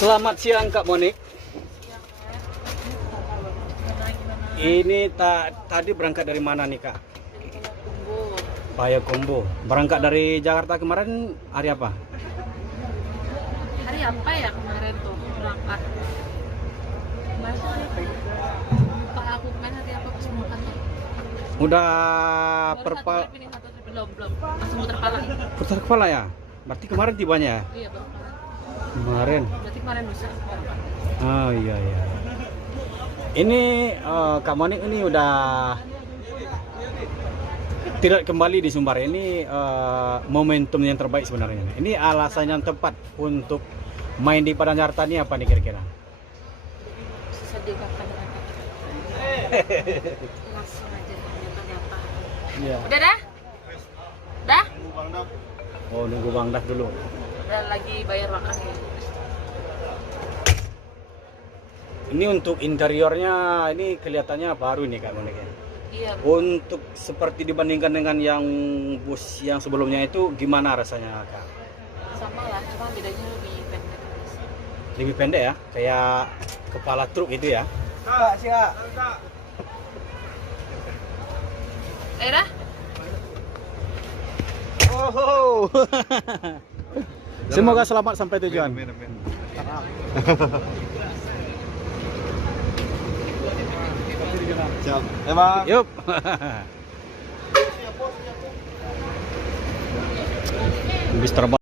Selamat siang Kak Monik. Ini tadi berangkat dari mana nih Kak? Payakumbuh. Berangkat dari Jakarta kemarin hari apa? Hari apa ya kemarin tuh berangkat? Bahasa apa? Lupa aku kemarin hari apa pas mau kantor. Udah Belum. Masih muter kepala. putar kepala ya? Berarti kemarin tibanya ya? Iya baru kemarin. Kemarin. Berarti kemarin lusa. Oh iya. Ini Kak Monik ini udah tidak kembali di Sumbar. Ini momentum yang terbaik sebenarnya. Ini alasan yang tepat untuk main di Padang Jakarta ini apa nih kira-kira? Sedih kapan langsung aja nyata-nyata. Iya. Udah dah? Dah? Oh nunggu Bang Dah dulu. Udah lagi bayar makannya. Ini untuk interiornya ini kelihatannya baru nih Kak Monik ya. Iya. Untuk seperti dibandingkan dengan yang bus yang sebelumnya itu gimana rasanya Kak? Sama lah, cuma bedanya lebih pendek. Lebih pendek ya, kayak kepala truk itu ya. Kak, siap. Dah? Oh. Semoga selamat sampai tujuan. Siap. Emang. Yup. Bis terbang.